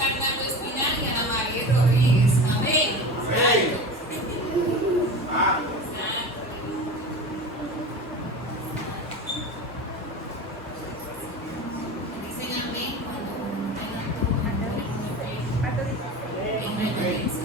Arnaldo Espinal y Ana María Rodríguez. Amén. Amén. Dicen amén cuando en reverencia.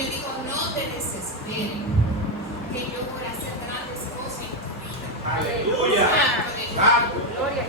me dijo, no te desesperes, que yo voy a hacer grandes cosas en tu vida. Aleluya. Gloria.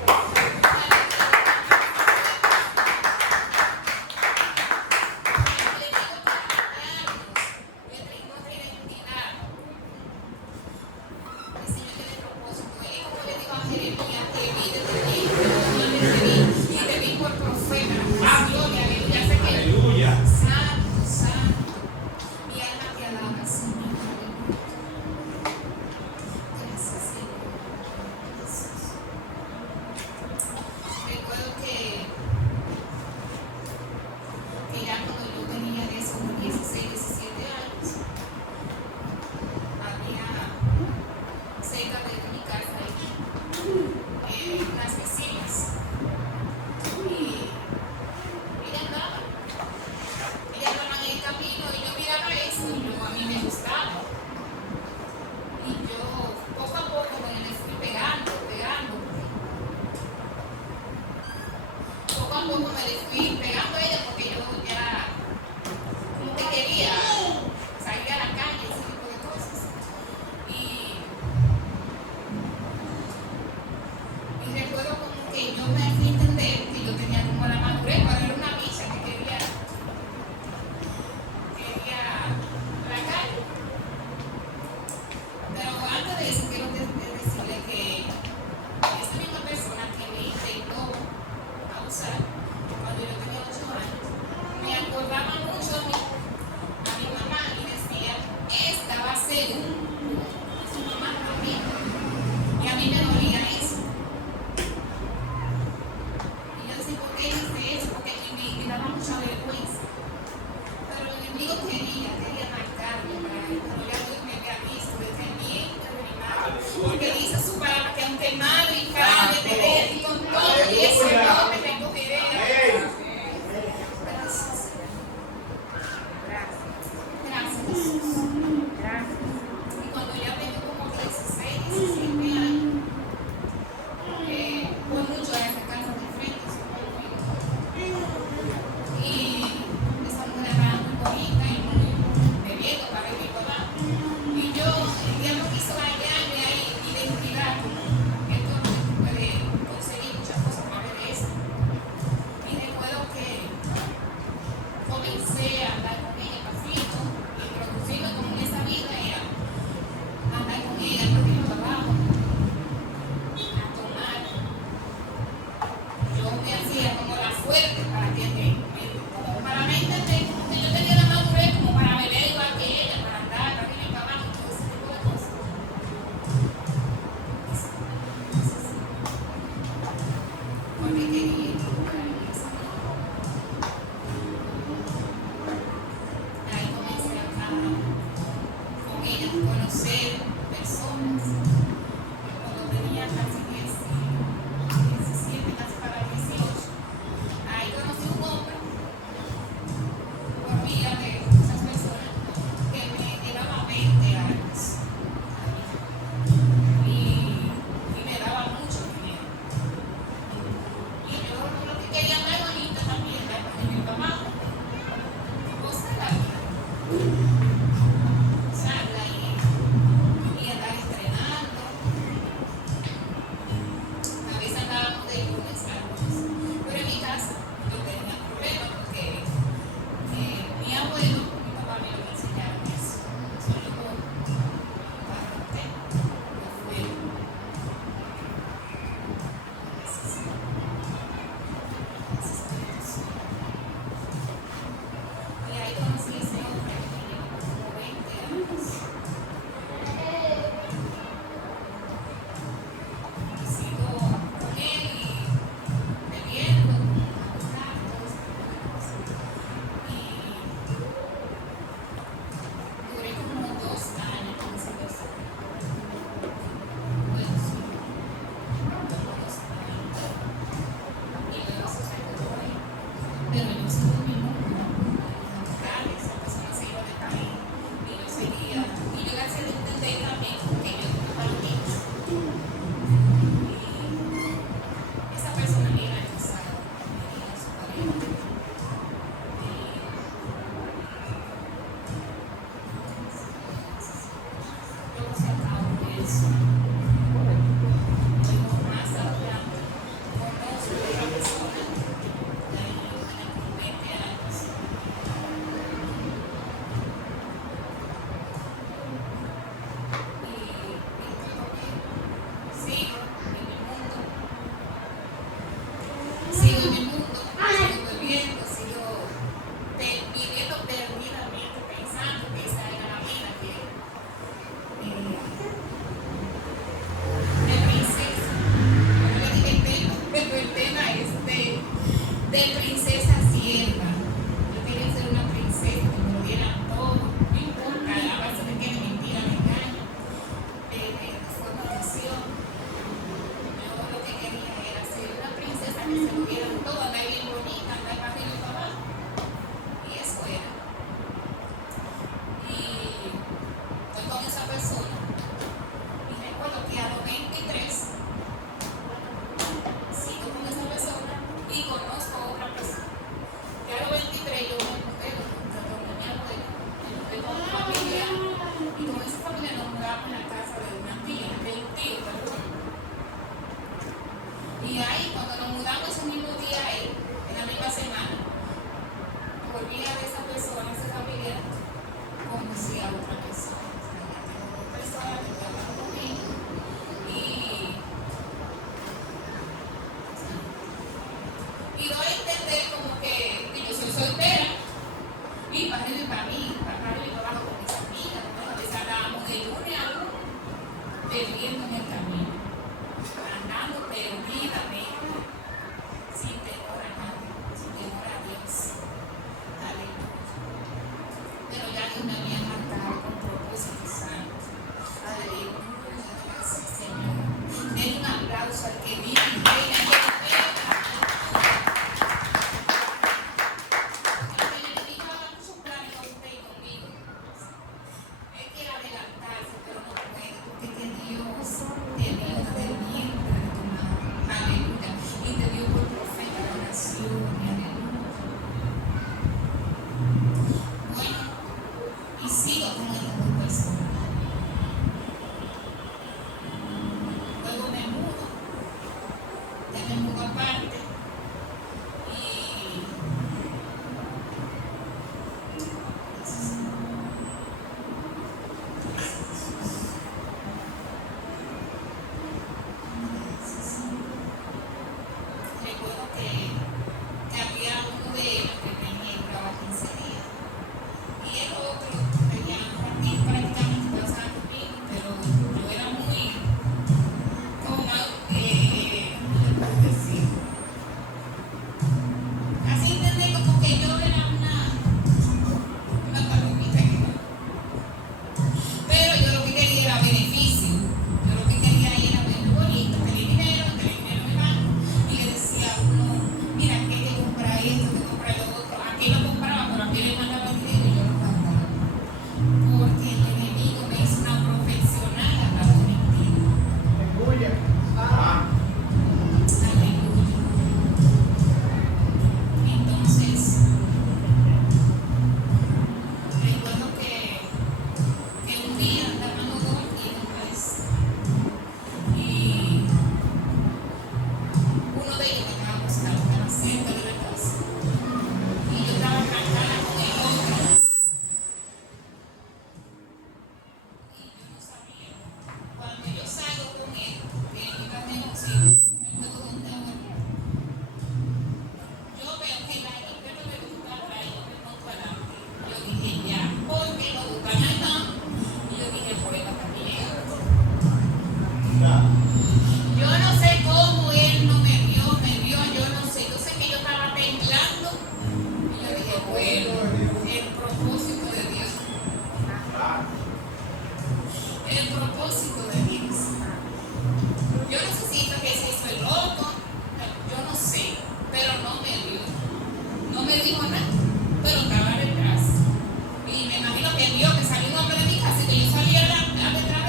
vio que salió un hombre de mi casa y que yo salí detrás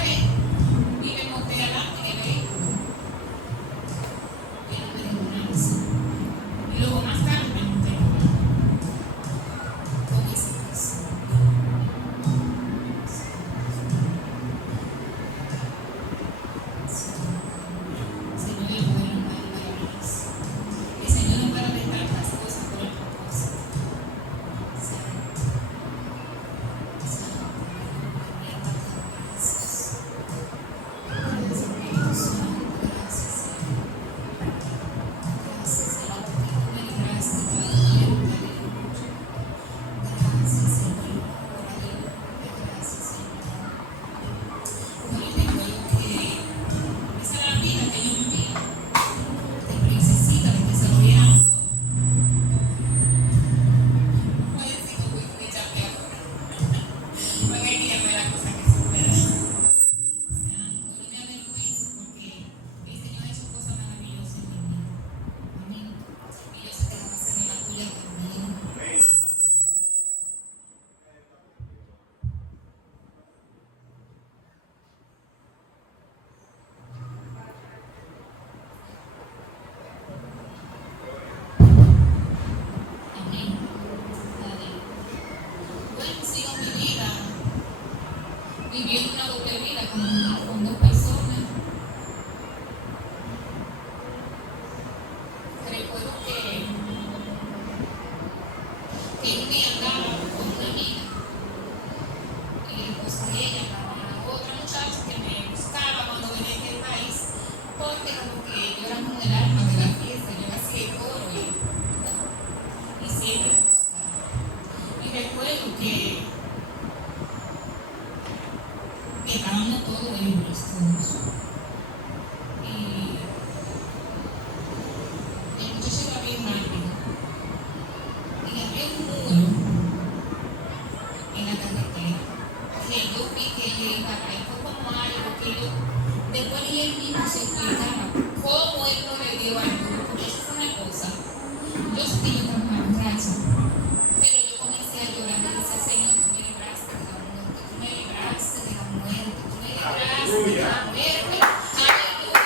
de él y me monté adelante en el vehículo. Y él no me dijo nada. Y luego más tarde me monté con esa persona. Señor, el poder maravilloso. El Señor no para de tantas cosas por el propósito. Santo. Santo. Gracias. Gracias, Espíritu Santo. Gracias, Señor. Gracias, Señor, porque tú me libraste de la muerte. Aleluya. Gracias, Señor. Aleluya. Gracias, Señor. Bueno, y recuerdo que esa era la vida que yo vivía. De princesita, de que se lo dieran todo. Oye, sí, como de chapeadora. Porque hay que llamar la cosa que se pueda. Santo, no me avergüenzo porque el Señor ha hecho cosas maravillosas en mi vida. Amén. Y yo sé que la va a hacer en la tuya también. Amén. Amén. Bueno, sigo mi vida viviendo una doble vida con dos personas. Recuerdo que un día andaba con una amiga y el esposo de ella andaba otra muchacha que me gustaba cuando venía aquí al país porque como que yo era como el alma de la fiesta, yo hacía el coro y siempre me gustaba. Y recuerdo que estábamos todos en los todos. Y el muchacho iba bien rápido. Y había un muro en la carretera que yo vi que ella iba a caer. Fue como algo que yo, después ni él mismo se explicaba cómo él no le dio al muro. Porque eso fue una cosa. Yo sé que yo estaba mal borracha, pero yo comencé a llorar. Me decía, Señor, tú me libraste de la muerte, tú me libraste de la muerte, tú me libraste de la muerte.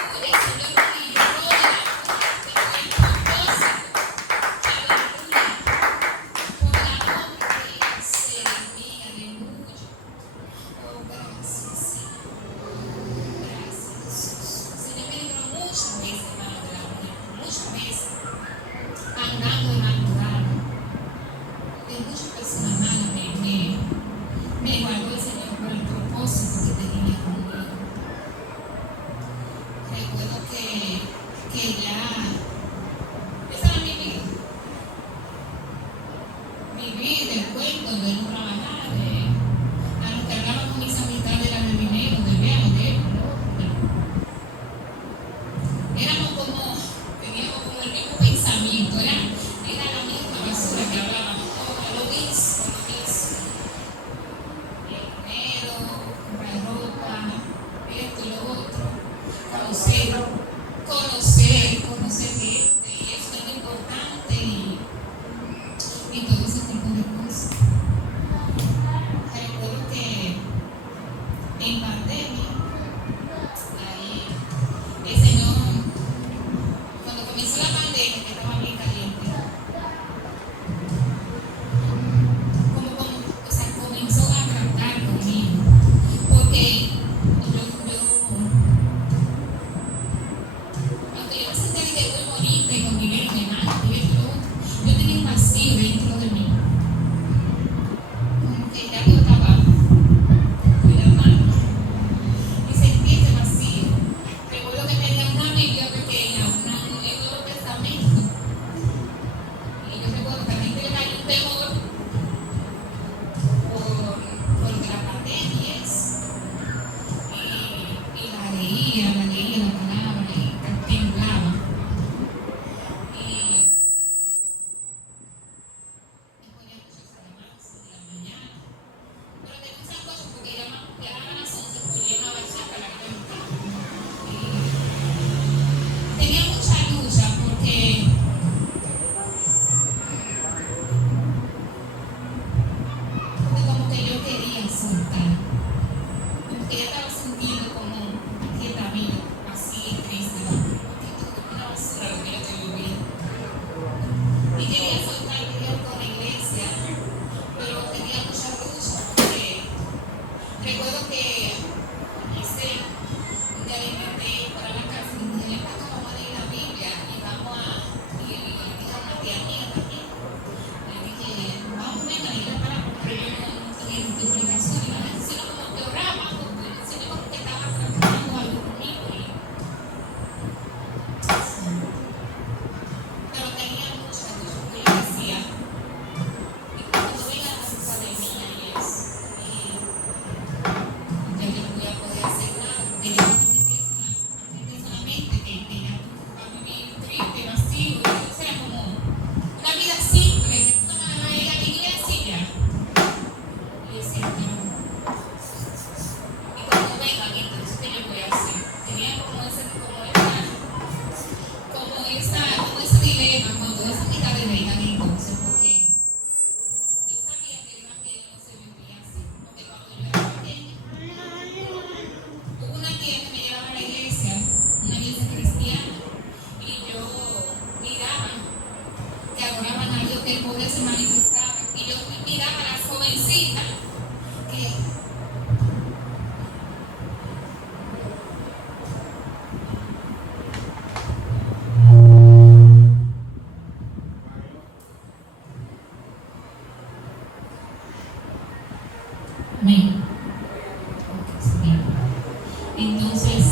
Aleluya, Señor me libró de la muerte por el propósito. Aleluya, por la obra que iba a hacer en mí. Aleluya. Oh, gracias, Señor. Gracias, Jesús. Señor me libró muchas veces, hermano, de la muerte, muchas veces. Andando en madrugada, de muchas personas malas me guardó el Señor por el propósito que tenía conmigo. Recuerdo que ya, esa era mi vida, el cuento de no trabajar, a lo que hablaba con mis amistades era de dinero, de viaje, de esto, éramos como, teníamos como el mismo pensamiento, era la misma basura que hablábamos, lo mismo, el dinero, comprar ropa, esto y lo otro, conocer gente, y eso es lo importante y todo ese tipo de cosas. Recuerdo que en pandemia, ahí, el Señor, cuando comenzó la pandemia, que estaba bien caliente, o sea, comenzó a tratar conmigo, porque aunque yo me sentía de muy bonita y con dinero de nada, yo tenía un vacío dentro de mí, como que ya yo estaba cuidando mal. Recuerdo que hice un día de invité para la casa y dije, ven para acá, vamos a leer la Biblia y vamos a, y le dije a una tía mía también, le dije, vamos, venga, y la palabra, pero yo no tenía de obligación, y la gente sino como que oraba, sino como que estaba tratando algo conmigo, pero tenía mucha luz, porque yo decía, y cuando venga a la casa de mí, y eso, ya yo no voy a poder hacer nada, porque ya me solamente que ya va a vivir triste, vacío, o sea, como una vida simple, que tú vas a ir a la iglesia y ya. Y decía, no. Y cuando vengan, entonces, ¿qué yo voy a hacer? Tenía como ese dilema cuando esa mitad de vengan entonces, porque yo sabía que el evangelio no se vivía así, porque cuando yo era pequeña, hubo una tía que me llevaba a la iglesia, una iglesia cristiana, y yo miraba que adoraban a Dios, que el poder se manifestaba, y yo miraba a las jovencitas que amén. Entonces,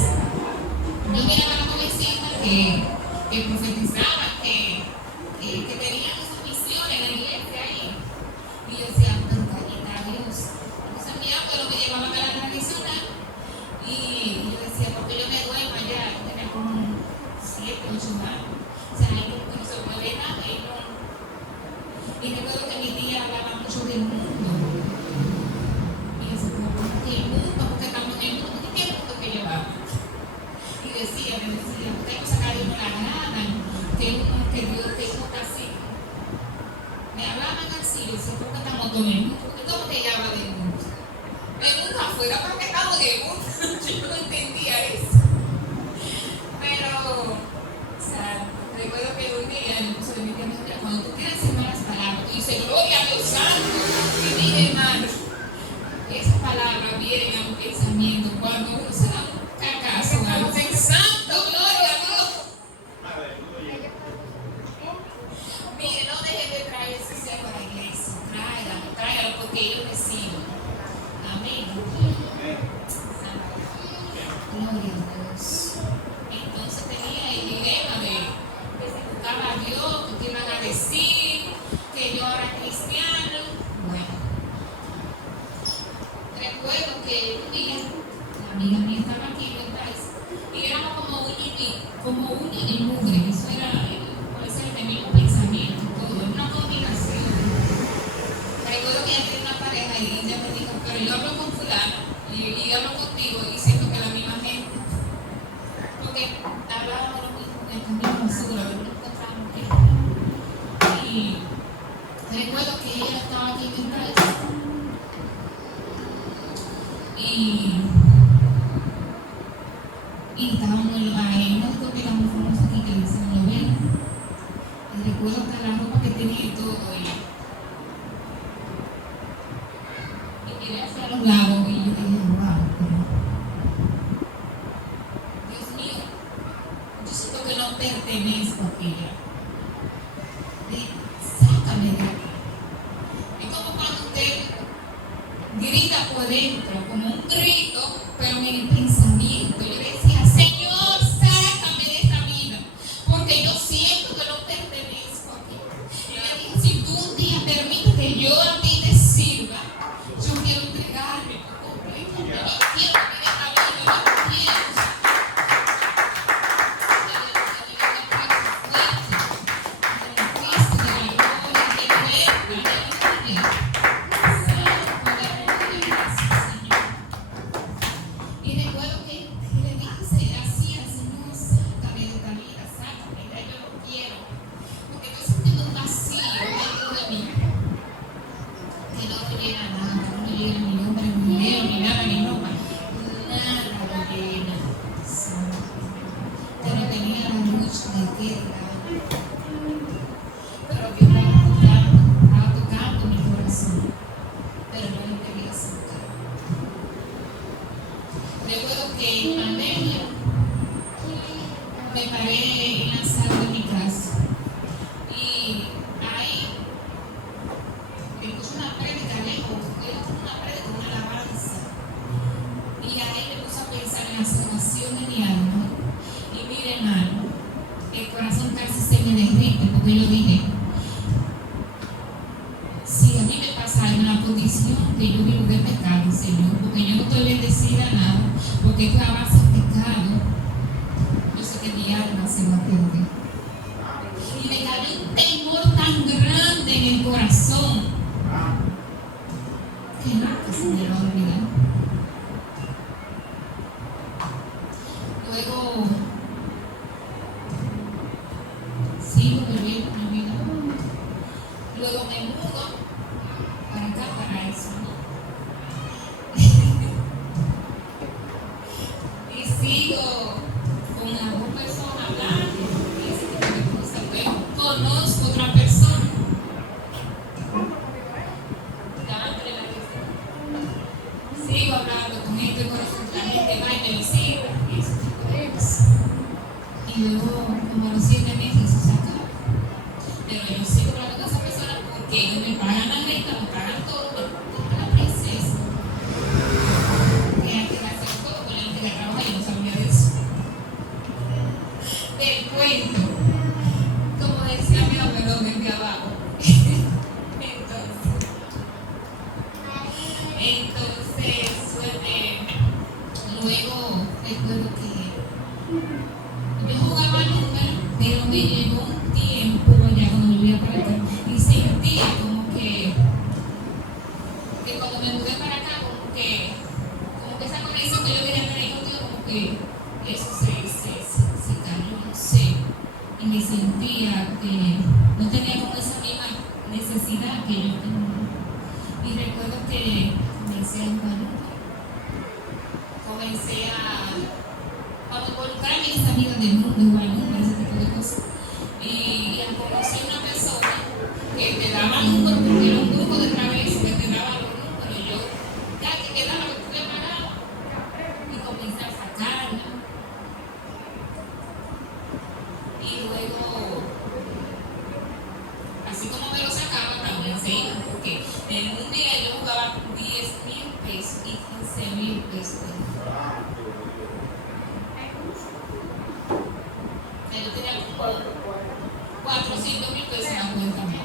yo miraba a la jovencita que profetizaban, que tenían sus misiones en la iglesia ahí. Y yo decía, pero callita a Dios. Entonces mi abuelo me llevaba a la tradicional y yo decía, porque yo me duermo allá, yo tenía como 7, 8 años. O sea, ahí como que no se mueve nada y no. Y recuerdo que mi tía hablaba mucho del mundo. Y yo decía, ¿por qué el mundo? Porque estamos en el mundo, ¿qué es el mundo que llevamos? Y me decía, que hay cosas que a Dios no le agradan, que Dios está así. Me hablaban así, y decía, ¿por qué estamos todos en el mundo? Porque todo que llama del mundo. El mundo afuera, ¿por qué estamos en el mundo? Yo no entendía eso. Pero, o sea, recuerdo que un día el esposo de mi tía me dijo, cuando tú quieras decir malas palabras, tú dices, gloria a Dios santo. Y dije, hermano, esas palabras vienen a un pensamiento cuando uno se da un cacazo, algo santo, gloria a Dios. Mire, no dejen de traer ese cerco a la iglesia, tráigalo porque ellos reciben. Amén. Gloria a Dios. Entonces tenía el dilema de que se buscaba a Dios, que iban a decir, que yo era cristiano. Bueno, recuerdo que un día la amiga mía estaba aquí en el país y éramos como uña y mugre. Eso era, puede ser el mismo pensamiento y todo, es una combinación. Recuerdo que ella tenía una pareja y ella me dijo, pero yo hablo con fulano y hablo contigo y siento que la misma gente, porque hablábamos lo mismo, en el mismo basura, pero no encontrábamos qué. Y recuerdo que ella estaba aquí en el país y estábamos en una discoteca muy famosa aquí que le dicen Novena. Y recuerdo hasta la ropa que tenía y todo ella. Y miré hacia los lados y yo dije, wow, Dios mío, yo siento que no pertenezco aquí ya. Sácame de aquí. Es como cuando usted grita por dentro, como un grito, pero en el pensamiento. Yo decía, Señor, sácame de esta vida, porque yo siento que no pertenezco aquí. Y le dije, si tú un día permites que yo a ti te sirva, yo quiero entregarme por completo. Yo no quiero vivir esta vida, yo no quiero. Y recuerdo que le dije así al Señor, sácame de esta vida, sácame, ya yo no quiero, porque estoy sintiendo un vacío dentro de mí, que no me llena nada, no me llena ni hombre, ni dinero, ni nada, ni ropa, nada me llena, pero tenía la lucha de guerra, pero Dios estaba tocando mi corazón, pero no lo quería soltar. Recuerdo que en pandemia me paré en la sala de mi casa y ahí me puse una prédica lejos, era como una prédica, una alabanza. Y ahí me puse a pensar en la salvación de mi alma. Y mire, hermano, el corazón casi se me derrite porque yo dije, si a mí me pasa en la condición que yo vivo de pecado, Señor, porque yo no estoy bendecida nada, porque esto es a base de pecado, yo sé que mi alma se va a perder. Y me cayó un temor tan grande en el corazón que nunca se me va a olvidar. Luego sigo viviendo mi vida. Luego me mudo para acá, para eso, ¿no? Y sigo con las dos personas hablando y ese tipo de cosas. Luego conozco otra persona. Sigo hablando con gente, conozco a la gente, va y me visita y ese tipo de cosas. Y luego, como a los 7 meses, eso se acaba. Pero yo sigo hablando con esa persona porque ellos me pagan la renta, me pagan todo, me pagan la princesa. Que hay que hacer todo con la gente que trabaja, yo no sabía de eso. Del cuento, como decía mi abuelo desde abajo. Entonces, luego recuerdo que yo jugaba números, pero me llegó un tiempo ya cuando yo vivía para acá y sentía como que cuando me mudé para acá, como que esa conexión que yo quería tener contigo, como que eso se cayó, no sé. Y me sentía que no tenía como esa misma necesidad que yo tenía. Y recuerdo que comencé a involucrarme, comencé a involucrarme en esa vida de mundo, ese tipo de cosas. Y al conocer una persona que te daba números, porque era un grupo de traviesos que te daba los números, yo ya que quedaba lo que tú me pagabas, y comencé a sacarla. Y luego, así como me lo sacaba, también se iba, porque en un día yo jugaba 10,000 pesos y 15,000 pesos. Yo tenía como 400,000 pesos en la cuenta mía.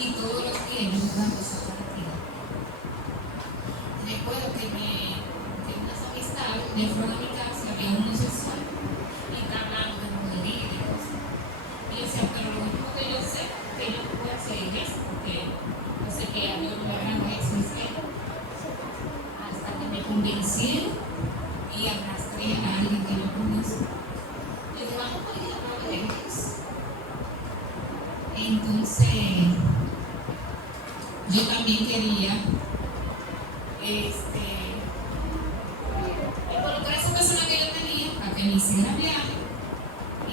Y todos los días yo jugando esa partida. Recuerdo que unas amistades me fueron a mi casa, había un homosexual y estaba hablando de mujería y de cosas. Y yo decía, pero lo único que yo sé que yo no puedo hacer es eso, porque no sé qué a Dios me hagan eso, es que hasta que me convencieron y arrastré a alguien que yo conozco. Y le vamos a ir a hablar de eso. Entonces, yo también quería involucrar a esa persona que yo tenía para que me hiciera viaje y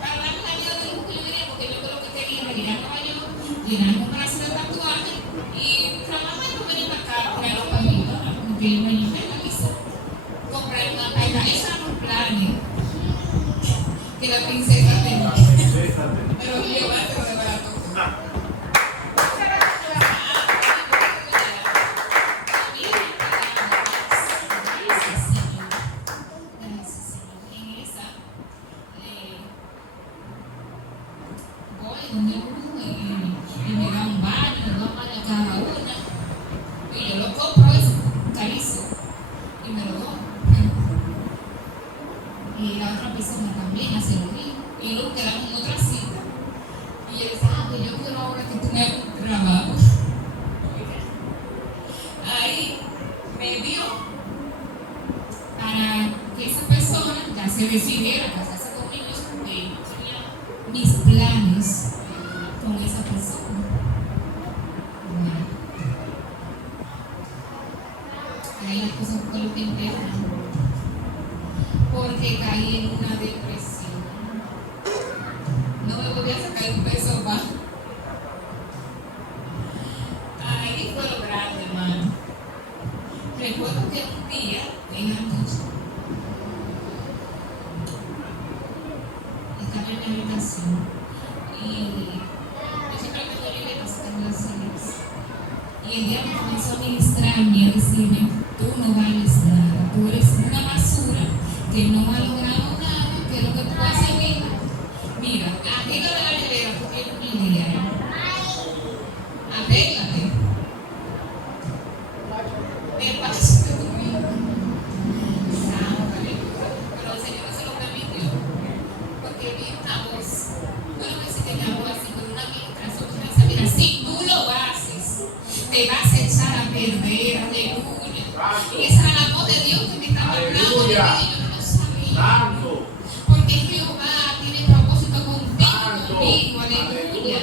para darme la vida de lujo que yo quería, porque yo lo que quería era ir a Nueva York, llenarme un brazo de tatuaje y trabajar y venir para acá, crear una familia, como que yo me llené la visa, comprar una casa, esos eran los planes que la princesa tenía, pero llevárselo de barato. Y me da un baño, me da un baño a cada una. Y yo lo compro, es carísimo. Y me lo doy. Y la otra persona también hace lo mismo. Y luego quedamos en otra cita. Y yo decía, pues yo quiero ahora que tú me hagas un trabajo. Ahí me dio para que esa persona ya se decidiera a casarse conmigo, porque yo tenía mis planes con esa persona. Bueno, ahí las cosas fue lo que empezaron, porque caí en una depresión. No me podía sacar un peso más. Ahí fue lo grande, hermano. Recuerdo recuerdo que un día, en la noche, estaba en mi habitación y yo siempre tengo libretas en las sillas. Y el día me comenzó a ministrarme y a decirme, tú no vales nada, tú eres una basura que no ha logrado nada, que lo que tú haces, mira, arriba de la nevera tú tienes un dinero. Arréglate. Me pasa que conmigo. Pero el Señor se lo permitió. Porque vi una voz. Bueno, no sé qué la voz así, pero una administración que me decía, mira, si tú lo haces, te vas a echar a perder. Aleluya. Y esa era la voz de Dios que me estaba hablando. Y yo no lo sabía. Porque Jehová tiene propósito contigo, aleluya.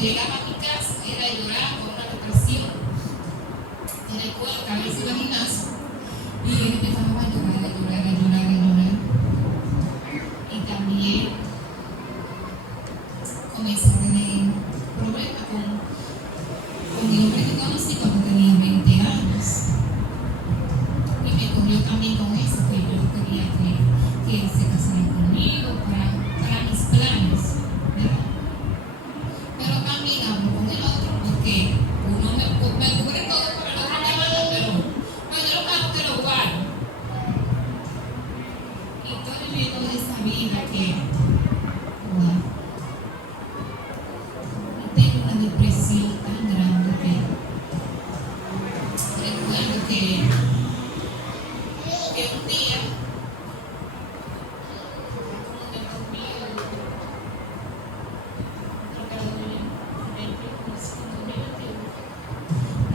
Llegaba a mi casa, era llorar con una depresión. Y recuerdo que a veces iba al gimnasio y él empezaba a llorar. Y también comencé a tener problemas con el hombre que conocí cuando tenía 20 años. Y me cogió también con eso, que yo quería que él se casara conmigo para mis planes, ¿verdad? Pero también hablo con el otro porque uno me cubre todo, pero el otro me manda, pero yo lo hago que lo guardo. Y estoy viviendo esa vida que, wow, y tengo una depresión tan grande que recuerdo que un día, como me dormí,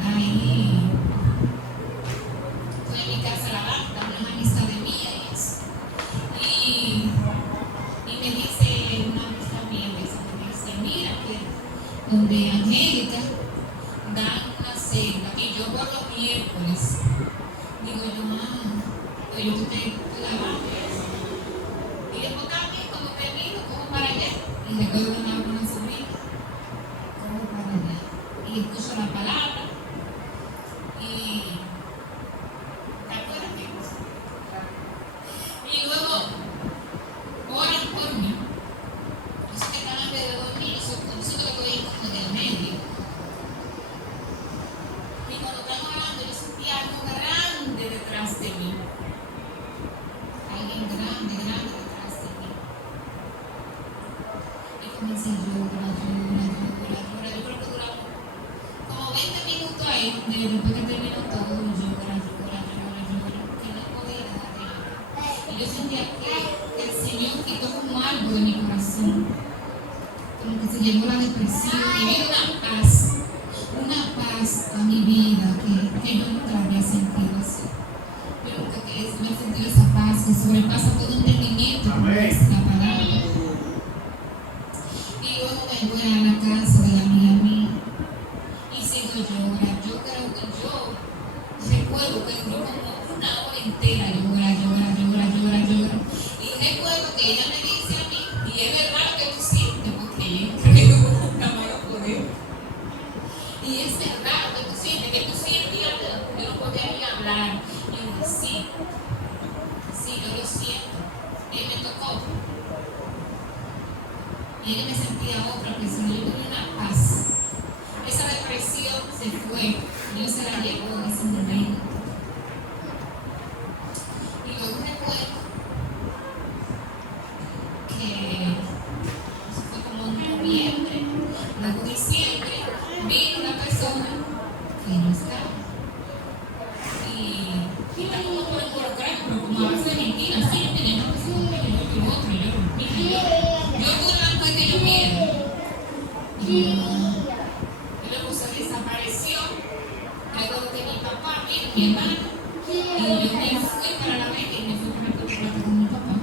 ahí fue a mi casa la banda, una amistad de mía y eso. Y me dice una amistad mía, me dice, mira que donde Angélica dan una cena y yo por los miércoles, digo yo, pues yo te la bajo. Y después también como termino, como para allá. Y recuerdo que me hago una sobrina, como para allá. Y escucho la palabra. Y ¿te acuerdas de eso? Y luego oran por mí. Yo sé que están alrededor mío, yo siento que estoy como en el medio. Y cuando están orando, yo sentía algo grande detrás de mí. Alguien grande detrás de mí. Y comencé a llorar. Yo creo que duraba como 20 minutos ahí, después que terminó todo, llora, que no podía dejar de llorar. Y yo sentía que el Señor quitó como algo de mi corazón, como que se llevó la depresión y vino una paz a mi vida que yo nunca había sentido así. Yo nunca había sentido esa paz que sobrepasa todo entendimiento, como dice la palabra. Y luego me voy a la casa de la amiga mía y sigo llorando. Yo creo que yo recuerdo que duró como una hora entera llorar. Y recuerdo que ella me dice a mí, y es verdad lo que tú sientes, porque ella creo que no me lo podía. Y es verdad lo que tú sientes que yo no podía ni hablar. Y yo dije, sí, yo lo siento. Y me tocó. Y ella me sentía otra persona, yo tenía una paz. Esa depresión se fue, Dios se la llevó en ese momento. Y luego recuerdo que fue como en noviembre, luego diciembre, vino una persona que no estaba. Y está como por involucrar, pero como a veces mentira, sí, tenía una persona que yo otro, yo rompí. Yo pude tanto que yo quiero. Y luego se desapareció. Recuerdo que mi papá, mi hermano, y yo me fui para la América y me fui para Puerto Rico con mi papá.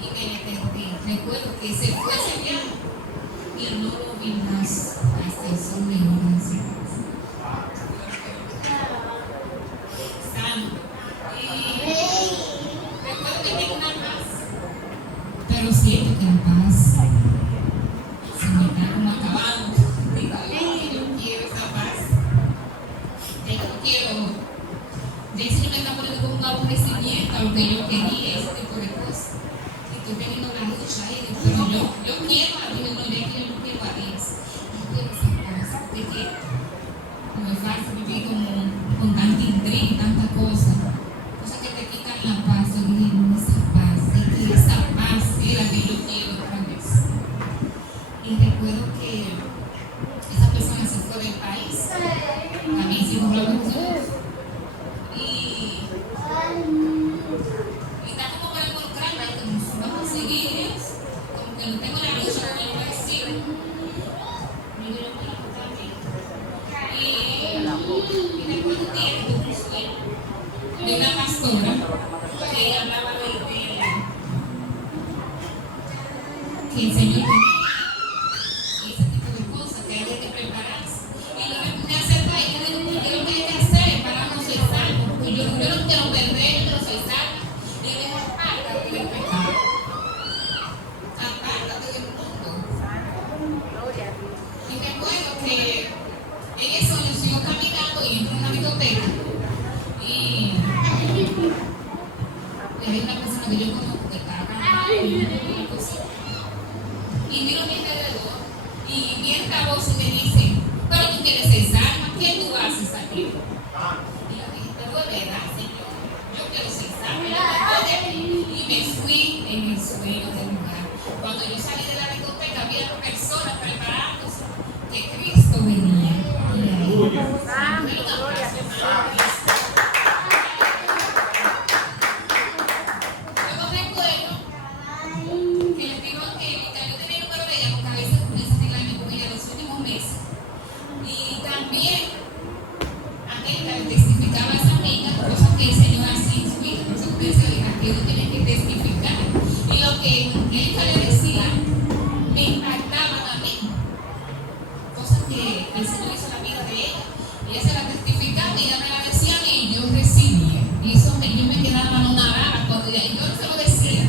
Y me perdí. Recuerdo que se fue ese viaje y no lo vi más hasta el sol de hoy. Santo. Y recuerdo que tengo una paz, pero siento que la paz se me está como acabando. Digo, "Ay, yo quiero esa paz. Ya yo no quiero. Ya eso me está poniendo como un aborrecimiento a lo que yo quería, ese tipo de cosas. Y estoy teniendo la lucha ahí, pero yo quiero a Dios, no, ya que yo no quiero a Dios. Yo quiero esa paz. De que no es fácil vivir como con tanta intriga, tanta cosa. Cosas que te quitan la paz. Yo dije, no, esa paz, es que esa paz es la que yo quiero otra vez. Y recuerdo que esa persona se fue del país. También hicimos lo mismo. Y está como para encontrarme, como vamos a seguir, como que no tengo la lucha, como yo voy a decir. Digo, yo me lo también. Y recuerdo un día que tuve un sueño de una pastora que ella hablaba de que el Señor y ese tipo de cosas, que hay que prepararse. Y lo que pude hacer fue, yo digo, ¿qué es lo que hay que hacer para no ser salvo? Porque yo no quiero perder, yo quiero ser salvo. Y yo digo, apártate del pecado. Apártate del mundo. Y recuerdo que en ese sueño sigo caminando y entro en una biblioteca. Y hay una persona que yo conozco que estaba cantando y una cosa. Y miro a mi alrededor y viene esta voz y me dice, pero tú quieres ser salva, ¿qué tú haces aquí? Y yo dije, pero de verdad, Señor, yo quiero ser salva, yo me voy de aquí. Y me fui en el sueño del lugar. Cuando yo salí de la discoteca, había personas preparándose que Cristo venía. Y ahí, luego recuerdo que le digo a Angélica, yo tenía el número de ella porque a veces comencé a arreglarme con ella los últimos meses. Y también Angélica le testificaba a esa amiga cosas que el Señor hacía en su vida. Por eso ustedes saben que uno tiene que testificar. Y lo que Angélica le decía me impactaban a mí. Cosas que el Señor hizo en la vida de ella. Y ella se la testificaba y ella me la decía a mí y yo recibía. Y eso yo me quedaba anonadada cuando ella, y yo no se lo decía.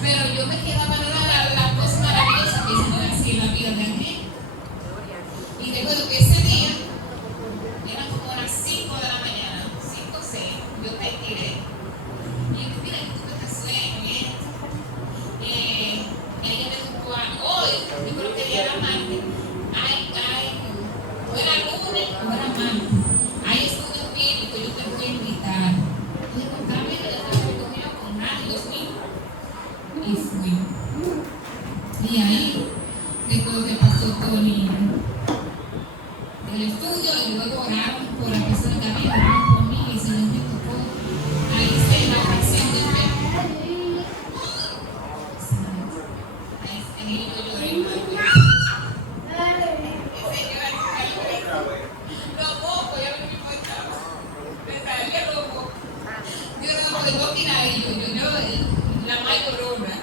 Pero yo me quedaba anonadada las cosas maravillosas que el Señor hacía en la vida de Angélica. Y recuerdo que ese día, eran como las 5 de la mañana, 5 o 6, yo te tiré. Y yo dije, mira, que tuve este sueño, ella me dijo, hoy, yo creo que día era martes, o era lunes o era martes, hay estudios bíblicos, yo te voy a invitar. Y yo contaba, yo estaba recogido con nadie, los niños. Y fui. Y ahí, recuerdo que pasó Tony el estudio y luego oraron por la persona que había orado por mí y el Señor me tocó. Ahí hice la oración de fe. Ahí yo lloré mal. Los mocos, ya no me importaba. Me salía los mocos. Yo no me puedo tirar yo la más llorona.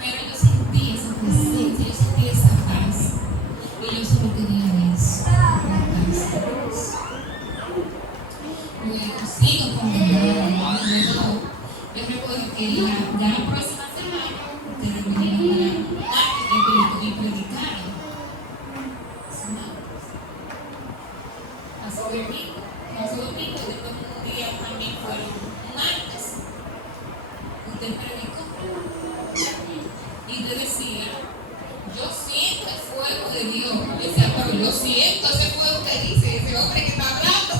Pero yo sentí esa presencia, yo sentí esa paz. Y yo solo quería eso. Luego sigo con mi luego yo recuerdo que ya la próxima semana ustedes vinieron para martes y predicaron. Pasó domingo y después un día también fueron martes. Usted predicó y usted decía, yo siento el fuego de Dios. Yo decía, pero yo siento ese fuego que dice ese hombre que está hablando.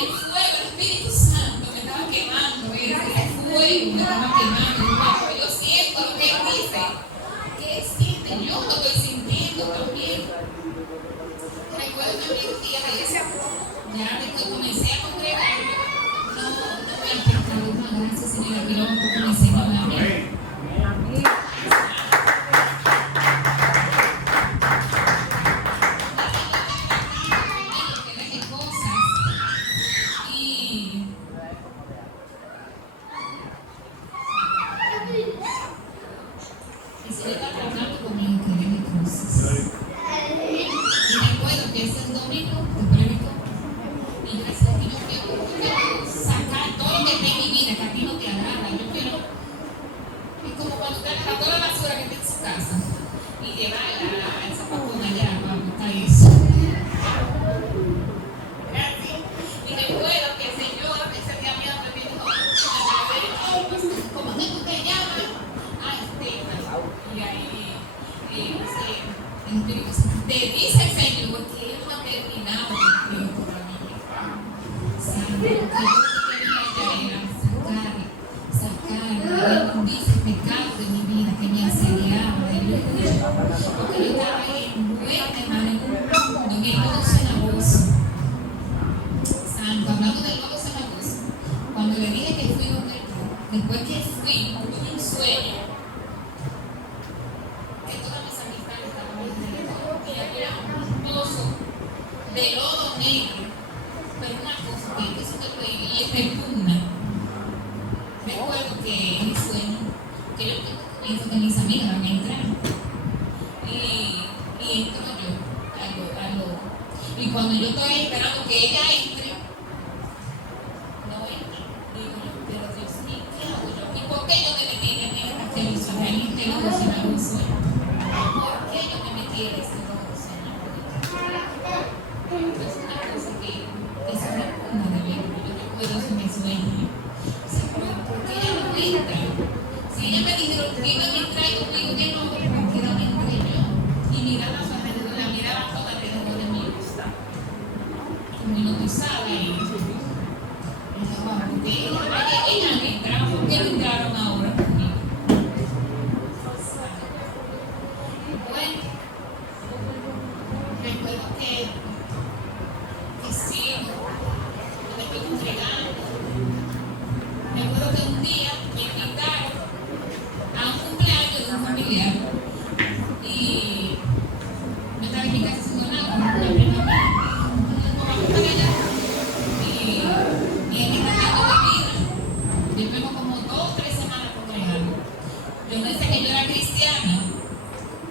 El fuego, el Espíritu Santo me estaba quemando, ese fuego me estaba quemando. Pero yo siento lo que él dice. ¿Qué siente? Yo lo estoy sintiendo también. Recuerdo también un día de eso. Ya después comencé a congregar. No me han perdido una gracia, Señora Quirón, porque me enseñó a mí. casa y llevarla al zapacón allá para buscar eso. Gracias. Y recuerdo que el Señor ese día me dijo, ¿cómo que tú te llamas? Esteban. Y ahí, te dice el Señor que Él no ha terminado el tiempo todavía. Santo, que yo quería ya era sacar la inmundicia y pecado de mi vida que me asediaba, aleluya. Porque yo estaba envuelta, hermano, en un mundo, en el nuevo cenagoso. Santo, hablando del nuevo cenagoso. Cuando le dije que fui donde tú, después que fui, tuve un sueño. Que todas mis amistades estaban alrededor. Y había un pozo de lodo negro. Pero una cosa que eso te puede ir y repugna. Recuerdo que en el sueño, que yo pienso que mis amigas van a entrar. Y entro yo, algo. Y cuando yo estoy esperando que ella entre, no entra. Digo yo, pero Dios mío, ¿qué hago yo? ¿Y por qué yo me metí en esta televisión? Ahí en televisión en un sueño. ¿Por qué yo me metí en este nuevo sueño? Es una cosa que es una cuna de ver. Yo recuerdo eso en mi sueño. O sea, ¿por qué ella no entra? Si ella me dijeron que iba a entrar conmigo, que no, ¿por qué no entré yo? Y miraba a su alrededor, la miraba toda alrededor de mí. Como hipnotizada y porque ella no entraba, ¿por qué no entraron ahora conmigo? Bueno, recuerdo que sigo, me estoy congregando. Recuerdo que un día me invitaron a un cumpleaños de un familiar y no estaba en mi casa haciendo nada con una prima mía. Nos vamos para allá y en este año de vida yo tengo como 2 o 3 semanas congregando. Yo pensé que yo era cristiana,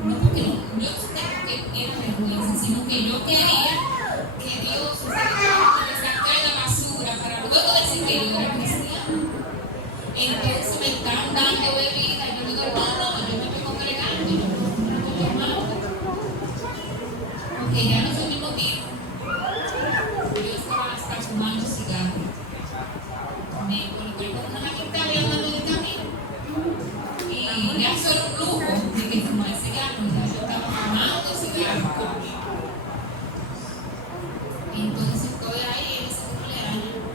no porque yo sé que era vergüenza, sino que yo quería que Dios me sacara la basura para luego decir que yo era cristiana. Entonces me están dando bebida y yo digo, no, yo me estoy congregando, yo no estoy tomando. Porque ya no soy el mismo tipo. Yo estaba hasta fumando cigarros. Me involucré con una amistad hablando de camino. Y ya soy un lujo de que fumar cigarros. Ya yo estaba fumando cigarros conmigo. Entonces estoy ahí en ese cumpleaños.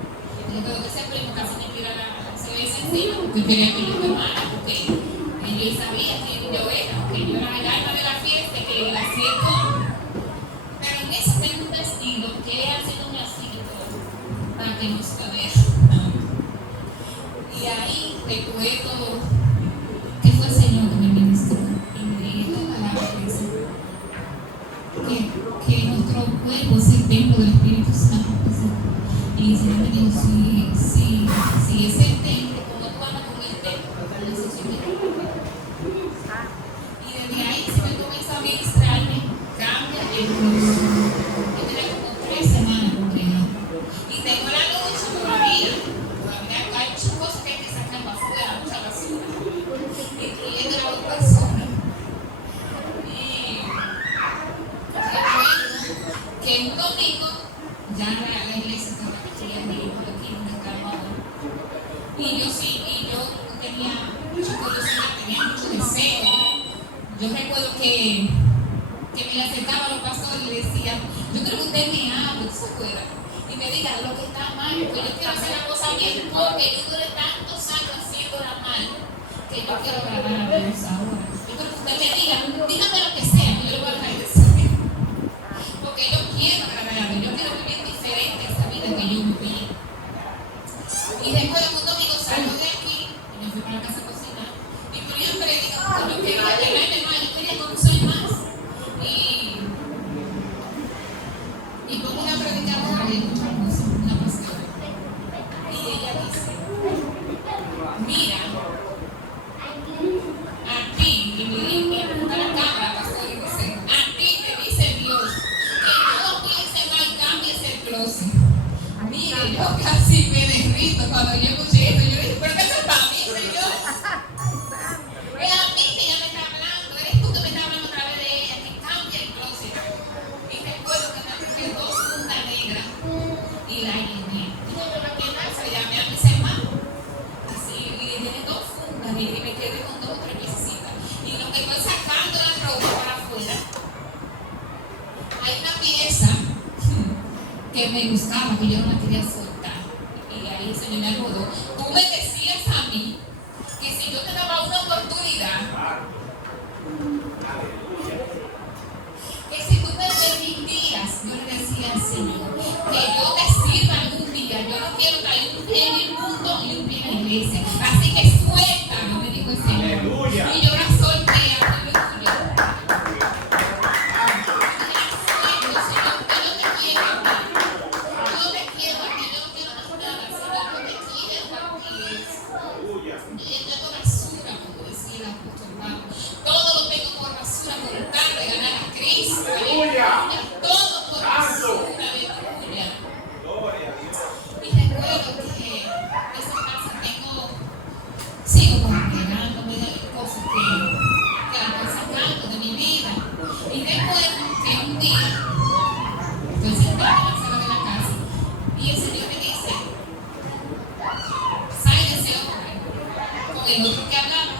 Yo creo que ese primo casi me tira se ve encima porque quería que yo tomara, porque yo sabía que yo era, que yo era el alma de la fiesta, que la hacía. Pero en eso tengo un vestido que hace un así para que no se vea. Y ahí recuerdo que fue el Señor que me ministró y me dijo a la cabeza que nuestro cuerpo es el templo del Espíritu Santo. Y el Señor me dijo, si es el templo, como tú andas con el templo, y desde ahí se me comenzó a ministrarme, cambia el curso. Yo tenía como 3 semanas congregando. Y tengo la lucha todavía hay muchas cosas que hay que sacar para afuera, mucha basura, incluyendo a 2 personas. Y que un domingo ya la iglesia estaba aquí donde estaba ahora. Y yo tenía mucha curiosidad, tenía mucho deseo. Yo recuerdo que me le acercaba a los pastores y le decía, yo creo que usted me hable, ¿se acuerda? Y me diga lo que está mal, porque yo quiero hacer la cosa bien, porque yo duré tantos años haciéndola mal, que yo quiero agradar a Dios ahora. Yo creo que usted me diga, dígame lo que sea, yo le voy a agradecer. Porque yo quiero agradar a Dios, yo quiero vivir diferente a esta vida que yo viví. Y después de un domingo salgo de aquí, y me fui para la casa a cocinar, y ponía en prédica, porque yo quería llegarme más, yo quería conocer más. Y pongo una predicadora de una pastora. Y ella dice, mira, a ti, y me apunta la cámara, pastor, y dice, a ti te dice Dios, que todo piense mal, cambies el closet. Mire, yo casi me derrito cuando yo escuché esto. Yo dije, pero ¿qué es para mí, Señor? Es a mí que ella me está hablando. que me gustaba, que yo no la quería soltar. Y ahí el Señor me ayudó. Tú me decías a mí que si yo te daba una oportunidad, que si tú me permitías, yo le decía al Señor, que yo te sirva algún día. Yo no quiero caer un pie en el mundo y un pie en la iglesia. Así que suéltame, me dijo el Señor. Aleluya. Y yo la solté, aleluya. Todo lo tengo por basura por tal de ganar a Cristo. Aleluya. Todo por basura, aleluya. Y recuerdo que esa casa sigo congregándome de cosas que estoy sacando de mi vida. Y recuerdo que un día estoy sentada en la sala de la casa y el Señor me dice, sale de ese hombre con el otro que hablaba.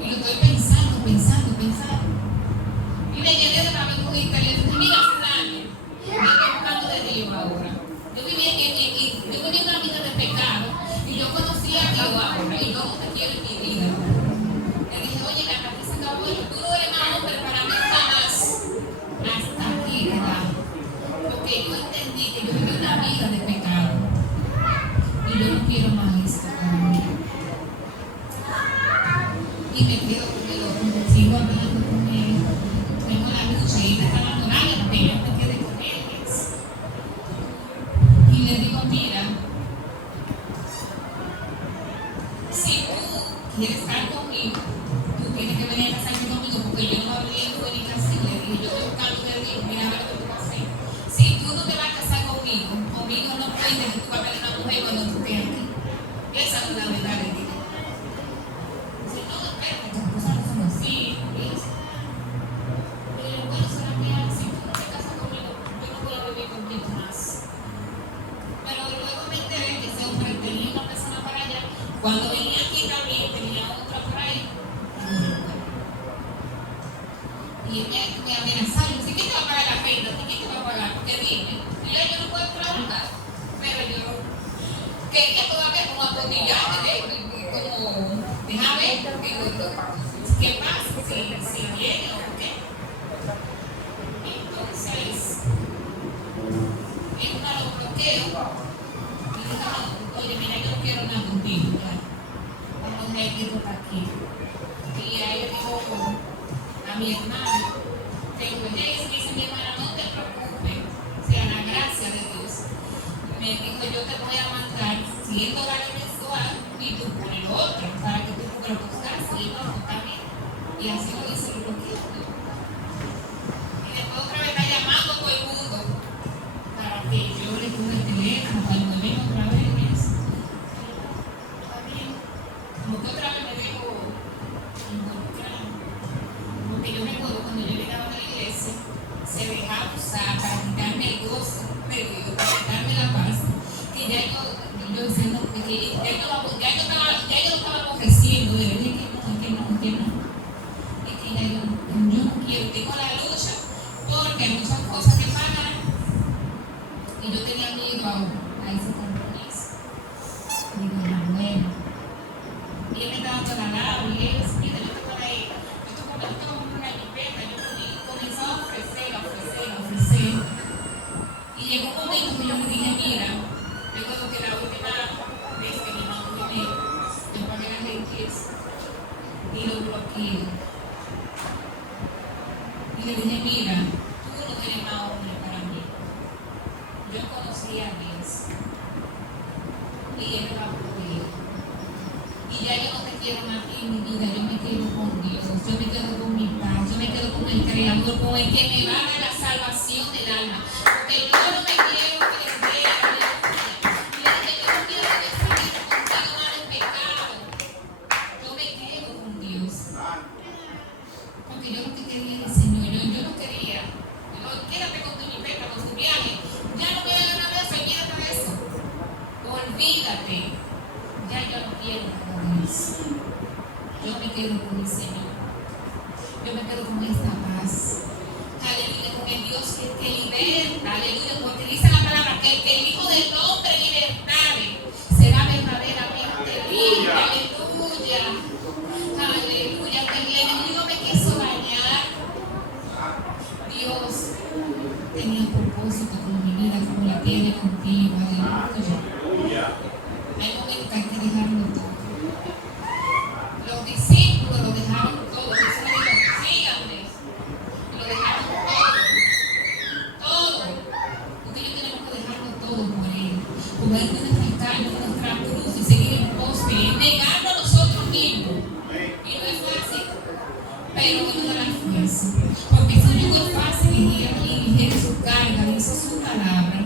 Y lo estoy pensando. Y me llené de la mente y le dije, mira, Daniel, yo estoy buscando de Dios ahora. Yo vivía una vida de pecado y yo conocía a Dios ahora y yo no te quiero en mi vida. Le dije, oye, la casa se acabó, tú no eres más hombre para mí jamás. Hasta aquí, ¿verdad? Porque yo entendí que yo viví una vida de pecado y yo no quiero más esto. Y me quedo con el otro, sigo hablando con él, tengo la lucha y me está dando ganas, pero yo me quedé con ellos. Y le digo, mira, si tú quieres estar conmigo, tú tienes que venir a casarte conmigo, porque yo no abrí el venir así, le dije, yo estoy buscando de Dios, mira a ver lo que tú vas a hacer. Si tú no te vas a casar conmigo no puedes, tú vas a tener una mujer cuando tú estés aquí. Esa es la verdad, le digo. Dice, no, espérate, que las cosas no son así, y eso. Y le digo, bueno, será que si tú no te casas conmigo, yo no voy a vivir contigo más. Pero luego me enteré que ese hombre tenía una persona para allá. Cuando venía aquí también tenía otra por ahí. Y él me amenazaba. Y me dice, ¿quién te va a pagar la renta? ¿Quién te va a pagar? Porque dime. Y yo no puedo trabajar. Pero yo quería todavía como apotillarme, como dejar ver qué pasa, si viene o qué. Entonces, en una lo bloqueo. Y digo, no, oye, mira, yo no quiero nada contigo, ya. Vamos a ver que tú estás aquí. Y ahí le digo a mi hermana, que dice mi hermana, no te preocupes, sea la gracia de Dios. Me dijo, yo te voy a mandar $100 mensual y tú pones lo otro para que tú cubras tus gastos. Y no, está bien. Y así lo hice, lo bloqueo. Y después otra vez está llamando a todo el mundo para que yo le ponga el teléfono, para que me venga otra vez en eso. Está bien. Como que otra vez me dejo involucrar. Porque yo me acuerdo cuando yo llegaba a la iglesia, se dejaba usar para quitarme el gozo de Dios, para quitarme la paz. Que ya yo diciendo que ya yo lo estaba ofreciendo, de verdad que no. Y que ya yo no quiero, tengo la lucha, porque hay muchas cosas que pagan. Y yo tenía miedo a ese compromiso. Y digo, bueno. Y él me estaba dando la labor y él, mira, yo estoy por ahí. Yo estoy como una jipeta, yo comencé a ofrecer. Y llegó un momento que yo le dije, mira, recuerdo que la última vez que me mandó dinero, yo pagué la limpieza y lo bloqueé. Y le dije, mira, tú no eres más hombre para mí. Yo conocí a Dios y él me va a proveer. Y ya yo no te quiero más en mi vida, yo me quedo con Dios, yo me quedo con mi paz, yo me quedo con el Creador, con el que me va a dar la salvación del alma. Porque yo no me quiero perder, y le dije, yo no quiero decidir contigo más el pecado. Yo me quedo con Dios. Porque yo lo que quería era el Señor, yo no quería. Quédate con tu jipeta, con tu viaje. Ya no voy a ganar nada de eso, olvídate de eso. Olvídate. Ya yo no quiero nada de eso. Yo me quedo con el Señor. Yo me quedo con esta paz. aleluya, con el Dios que liberta, aleluya, porque dice la palabra que el que el Hijo del Hombre libertare será verdaderamente libre, aleluya, aleluya, que el enemigo me quiso dañar, Dios tenía un propósito con mi vida, como la tiene contigo, aleluya. Hay momentos que hay que dejarlo todo. Los discípulos lo dejaron todo. Jesús le dijo, síganme. Lo dejaron todo. Porque yo tenemos que dejarlo todo por Él. Poder enfrentarnos a nuestra cruz y seguir en pos de Él. Negarlo a nosotros mismos. Y no es fácil, pero no da la fuerza. Porque su yugo es fácil y ligera su carga, dice su palabra.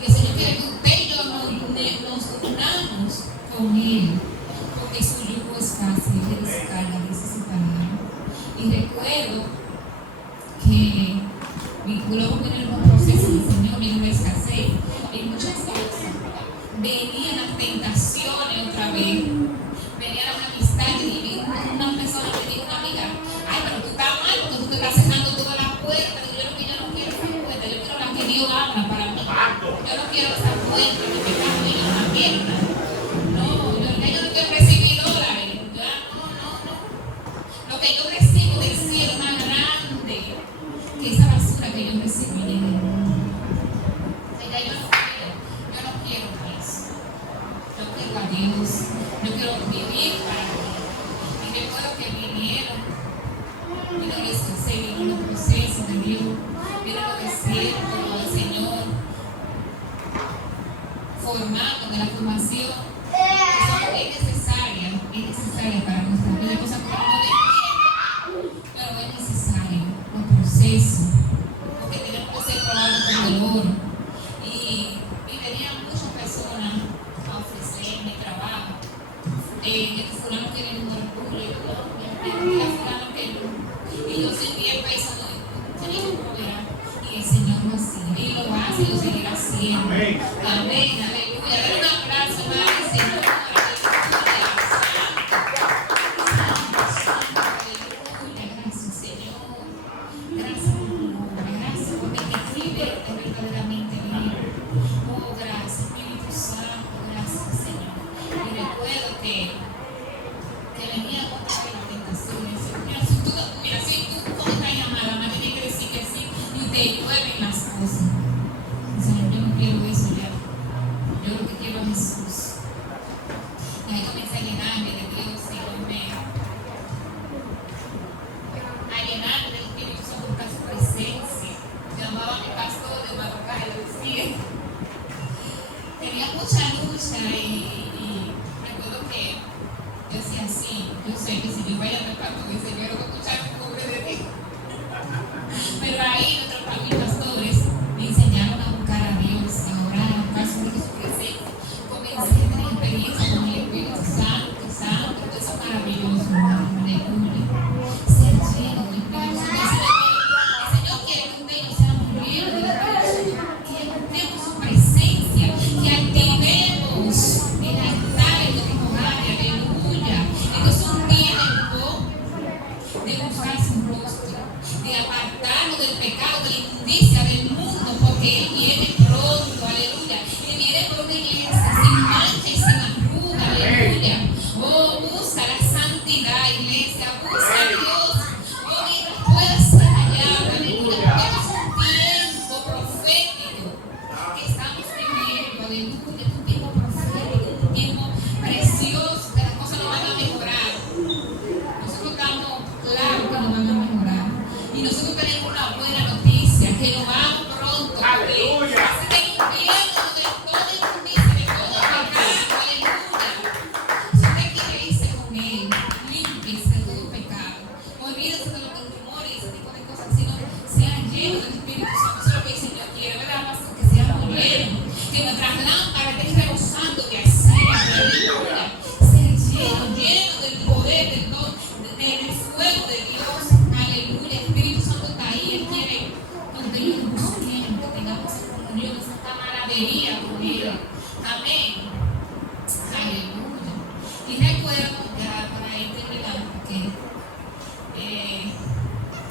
Y el Señor quiere que usted y yo nos unamos con Él. Porque su yugo es fácil y ligera su carga, dice su palabra. Y recuerdo que luego vinieron los procesos del Señor y una escasez. Y muchas cosas. Venían las tentaciones otra vez. Venían las amistades. Y una persona me dijo, una amiga, ay, pero tú estás mal porque tú te estás cerrando todas las puertas. Y yo no quiero esa puerta, yo quiero la que Dios abra para mí. Yo no quiero esa puerta que me está abriendo la puerta. No, yo no quiero recibir dólares. Ya, no. Lo que yo recibo del cielo es más grande que esa basura que yo recibo en el mundo. O sea, yo no quiero eso. Yo quiero a Dios. Yo quiero vivir para Dios. Y recuerdo que vinieron, vino la escasez, vino el proceso de Dios, vino lo desierto, el Señor formando de la formación. Eso es necesaria para nuestra vida, cosa que no entiende, pero es necesario un proceso, porque tenemos que ser probados con dolor. Y venían muchas personas a ofrecerme trabajo. Que fulano tiene el número público, mira fulano que no. Y yo sin 10 pesos no tenía que cobrar. Y el Señor lo hacía, y lo hace y lo seguirá haciendo. Amén, aleluya. Dale un abrazo, madre, Señor. Aleluya. Aleluya. Gracias, Señor. Gracias por tu nombre. Gracias porque te liberta verdaderamente libre. Oh, gracias, Espíritu Santo. Gracias, Señor. Y recuerdo que venía otra vez la tentación. Mira, si tú como estás llamada, más tienes que decir que sí y te llueven las cosas. Señor, yo no quiero eso ya. Yo lo que quiero es Jesús. Y ahí comencé a llenarme de Dios y a llenarme del Espíritu Santo por su presencia. Llamaba a mi pastor de madrugada y le decía. Tenía mucha lucha y recuerdo que yo decía así, yo sé que si yo vaya a tocar con el Señor, voy a escuchar un pobre de ti. Pero ahí mis pastores me enseñaron a buscar a Dios, a orar, a buscar sobre su presencia. Comencé a tener experiencia con el Espíritu Santo, todo eso maravilloso, aleluya. Ser lleno del Espíritu Santo. El Señor quiere que usted y yo seamos llenos del Espíritu Santo, que activemos su presencia, que activemos el altar en los hogares, aleluya. Esto es un tiempo de buscar su rostro, de apartarnos del pecado, de la inmundicia del mundo, porque Él viene pronto, aleluya. Él viene por una iglesia sin mancha y sin arruga, aleluya. Oh, busca la santidad, iglesia, busca a Dios. Oh, mientras pueda ser hallado, aleluya. Es un tiempo profético que estamos viviendo, aleluya. Es un tiempo profético, un tiempo precioso, que las cosas no van a mejorar. Nosotros estamos claros que no van a mejorar. Y nosotros tenemos una buena noticia, que nos vamos pronto. Aleluya. Así que limpiémonos de toda inmundicia, de todo pecado, aleluya. Si usted quiere irse con Él, límpiese de todo pecado. Olvídese de los rumores y ese tipo de cosas, sino sean llenos del Espíritu Santo. Eso es lo que el Señor quiere, ¿verdad? Que seamos llenos, que nuestras lámparas estén rebosando de aceite, aleluya. Ser llenos del poder, del fuego de Dios, aleluya. El Espíritu Santo está ahí, Él quiere que nos busquemos, que tengamos comunión, esa camaradería con Él. Amén. Aleluya. Y recuerdo, ya para ir terminando, que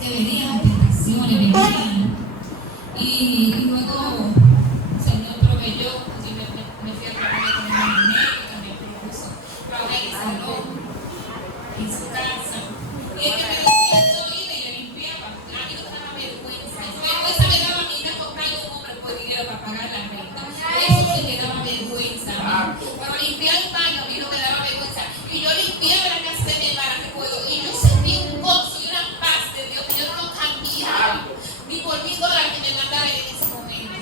venía la tentación. bendiciones venían. Y luego el Señor proveyó, y me fui a trabajar con una mujer que también propuso trabajar en el salón, en su casa. Y es que me decía, yo iba y le limpiaba. A mí no me daba vergüenza. Vergüenza me daba a mí ir a comprar un hombre por dinero para pagar la renta. Eso sí me daba vergüenza a mí. Pero limpiar el baño a mí no me daba vergüenza. Y yo limpiaba la casa de mi hermana que puedo. Y yo sentí un gozo y una paz de Dios que yo no cambiaba. Ni por $1,000 que me mandara en ese momento.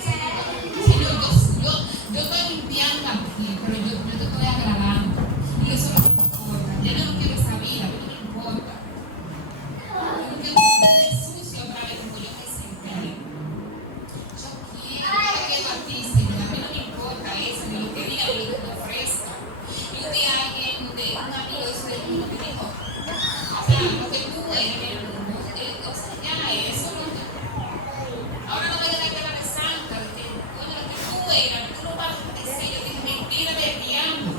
Señor, yo estoy limpiando aquí, pero yo te estoy agradando. Y eso no me importa. Ya yo no quiero esa vida, a mí no me importa. Yo no quiero que sucio otra vez como yo me senté. Yo quiero a ti, Señor. A mí no me importa eso, ni lo que diga, ni lo que me ofrezca. Y un día alguien, un amigo de ese me dijo, o sea, lo que tú eres, o sea, ya eso no te. Ahora no me da la cara de santa, de que, bueno, lo que tú eras, tú no vas a decir, yo dije, mentira del diablo.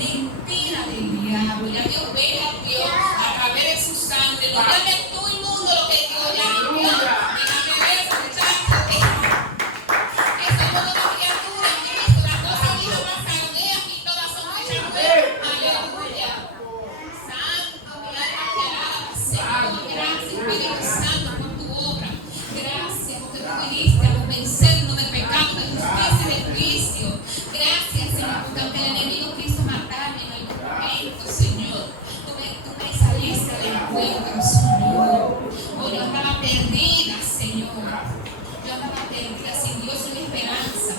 Mentira del diablo. Ya Dios ve a Dios a través de su sangre. No llame tú inmundo lo que Dios ya limpió. Déjame ver, muchachos. Que somos una criatura en Cristo. Las cosas viejas pasaron. Aquí todas son hechas nuevas. Aleluya. Santo, mi alma te alaba, Señor. Gracias, Espíritu Santo, por tu obra. Gracias porque tú viniste a convencernos de pecado, de justicia y de juicio. Gracias, Señor, porque aunque el enemigo quiso matarme en algún momento, Señor, tú me saliste del encuentro, Señor. Oh, yo andaba perdida, Señor. Yo andaba perdida sin Dios y esperanza.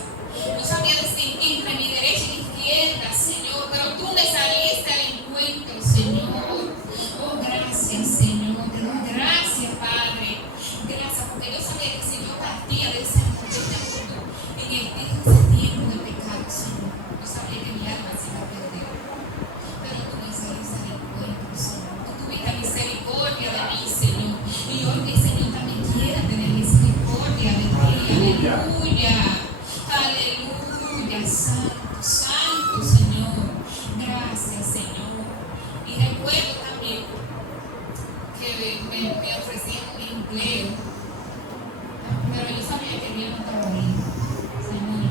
No sabía distinguir entre mi derecha y mi izquierda, Señor, pero tú me saliste al encuentro, Señor. Oh, gracias, Señor. Te doy gracias, Padre. Gracias, porque yo sabía que si yo partía de ese mundo en ese tiempo de pecado, Señor, yo sabía que mi alma se iba a perder. Pero tú me saliste al encuentro, Señor. Tú tuviste misericordia de mí, Señor. Y hoy el Señor también quiere tener misericordia de ti. Aleluya. Aleluya. Santo, santo, Señor. Gracias, Señor. Y recuerdo también que me ofrecían un empleo, pero yo sabía que Dios no estaba ahí. Señor,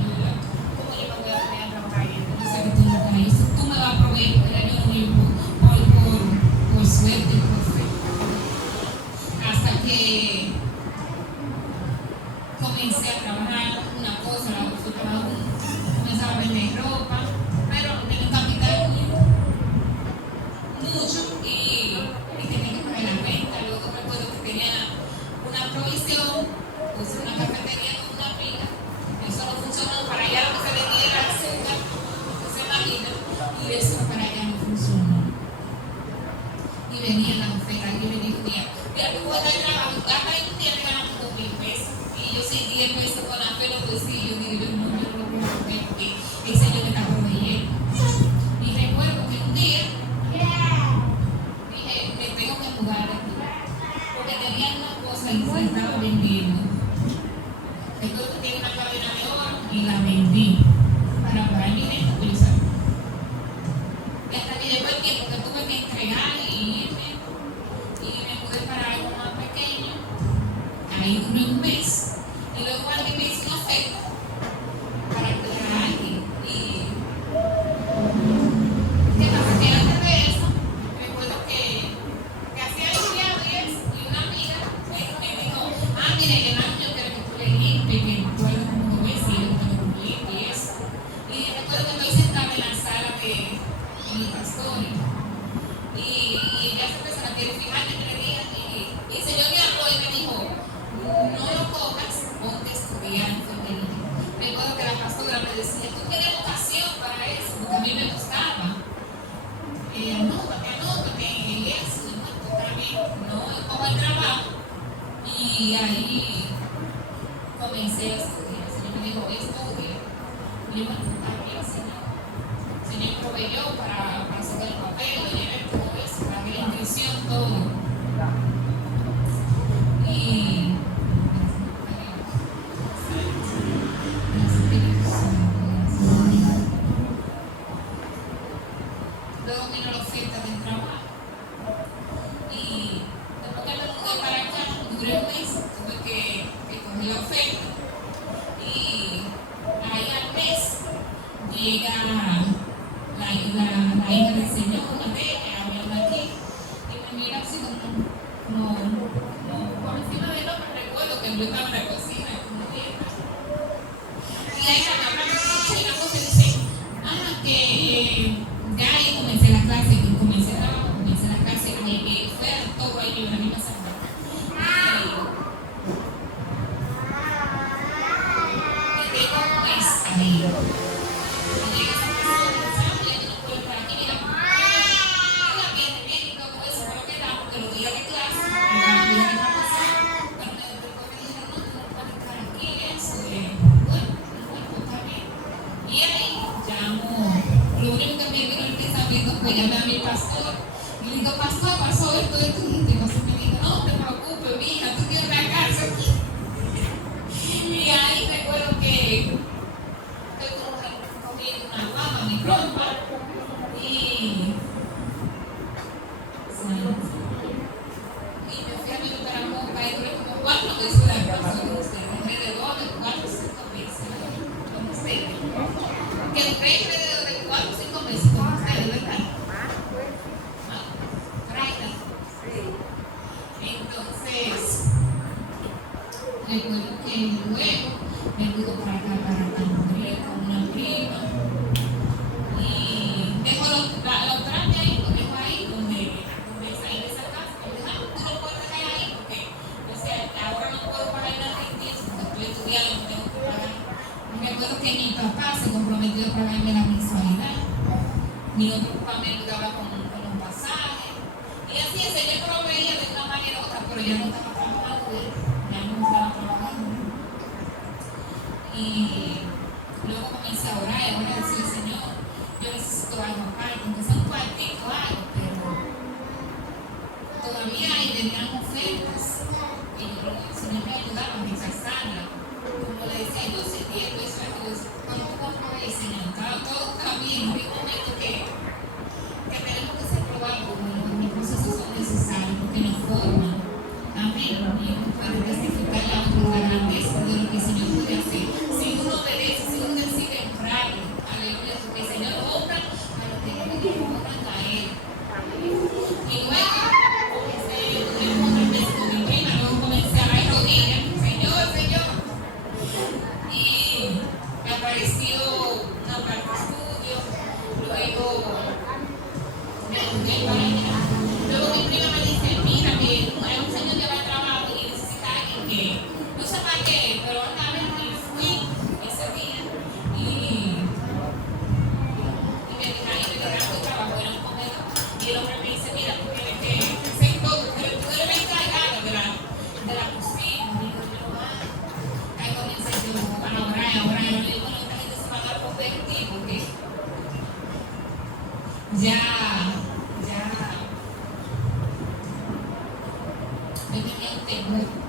¿cómo yo me voy a poner a trabajar ahí? Yo sé que tú no estás ahí. Tú me vas a proveer, porque ya yo no vivo por suerte y por fe. Hasta que comencé a trabajar una cosa, la otra, trabajo, comenzaba a vender ropa, pero tenía un capital mucho y tenía que pagar la renta. Luego recuerdo que tenía una provisión, puse una cafetería con una amiga. Eso no funcionó, para allá lo que se vendía era azúcar, se imagina, y eso para allá no funcionó. Y venía la oferta y me dijo, mira, tú puedes dar trabajo, hasta en un día te ganas $2,000. Y yo sin $10 con la fe lo bolsillos, yo digo, yo no lo puedo comer porque el Señor me está proveyendo. Y recuerdo que un día dije, me tengo que mudar de aquí, porque tenía una cosa y se estaba vendiendo. Recuerdo que tenía una cadena de oro y la vendí para pagar mi renta, utilizar. Y hasta que llegó el tiempo que tuve que entregar y irme, y me mudé para algo más pequeño. Ahí duré un mes, y luego alguien me hizo una oferta para cuidar a alguien. Y ¿qué pasa? Que antes de eso, recuerdo que hacía limpiado y eso, y una amiga me dijo, mire, hermano, yo quiero que tú le limpies, que tú eres como vecino, que tú limpies y eso. Y recuerdo que estoy sentada en la sala de mi pastor, y ella se empezó a verificar que 3 días, y el Señor me habló y me dijo, no lo cojas, ponte a estudiar enfermería. Recuerdo que la pastora me decía, tú tienes vocación para eso, porque a mí me gustaba. Anótate, y eso, y no, para mí, no, como el trabajo. Y ahí comencé a estudiar. El Señor me dijo, estudia. Y yo me está bien, Señor. El Señor proveyó para hacer el papel, yo llevé todo eso, para que la inscripción, todo. Y luego vino la oferta del trabajo. Y después que me mudé para acá, duré un mes llega la hija del Señor, una de ellas, hablando aquí, y me mira así como por encima de no me recuerdo que yo estaba en la cocina, como mierda. Y la hija me habla una cosa y dice, que ya ahí comencé la clase, comencé el trabajo, comencé la clase, fue todo ahí en la misma sala. Y tengo un mes ahí. Lo único que me vino el pensamiento fue llamé a mi pastor y le digo, pastor, pasó esto, esto, y el pastor me dijo, no te preocupes, mija, tú tienes una casa aquí. Y ahí recuerdo que estoy cogiendo una fama, mi ropa, y me fui a mi Bucaramanga y duré como 4 meses de pastor con ustedes, alrededor de 4 o 5 meses con ustedes. Que duré alrededor de 4 o 5 meses con ustedes, ¿verdad? Entonces, recuerdo que luego me mudó para acá, para Tamboril, con una prima. Y dejo los grandes ahí, lo dejo ahí donde salí de esa casa. Me dijo, tú no puedes dejar ahí porque, o sea, ahora no puedo pagar la renta, porque estoy estudiando, no tengo que pagar. Me acuerdo que mi papá se comprometió a pagarme la mensualidad. Mi otro papá me ayudaba con un pasaje. Y así el Señor proveía de una manera u otra, pero yo no estaba trabajando, ya no estaba trabajando. Y luego comencé a orar y ahora decía, Señor, yo necesito algo aparte, aunque sea un cuartito, algo, pero todavía ahí tenían ofertas. Y yo, el Señor me ayudaba a rechazarla. Como le decía, yo sentía que eso era todo eso. Cuando tú vas a Señor, todo está bien, hay momentos que tenemos que ser probados, los procesos son necesarios porque nos forman. Amén. Y uno puede testificar la grandeza de lo que el Señor puede hacer. Si uno obedece, si uno decide honrarlo, aleluya, porque el Señor honra a los que le honran a Él. Y luego, otra vez con mi prima, luego comencé a dar rodillas, Señor. Y apareció una parte de estudio, luego me mudé para allá. Luego mi prima me dice, mira que hay un señor que va a trabajo y necesita alguien que no sé para qué, pero anda a ver, y fui ese día y me dejaron de trabajo, era un comedor, y el hombre me dice, mira, tú tienes que hacer todo, tú eres la encargada de la cocina. Y digo, yo, ahí comienza yo a orar, y le digo, bueno, esta gente se va a dar por ti, porque ya yo tenía un temor.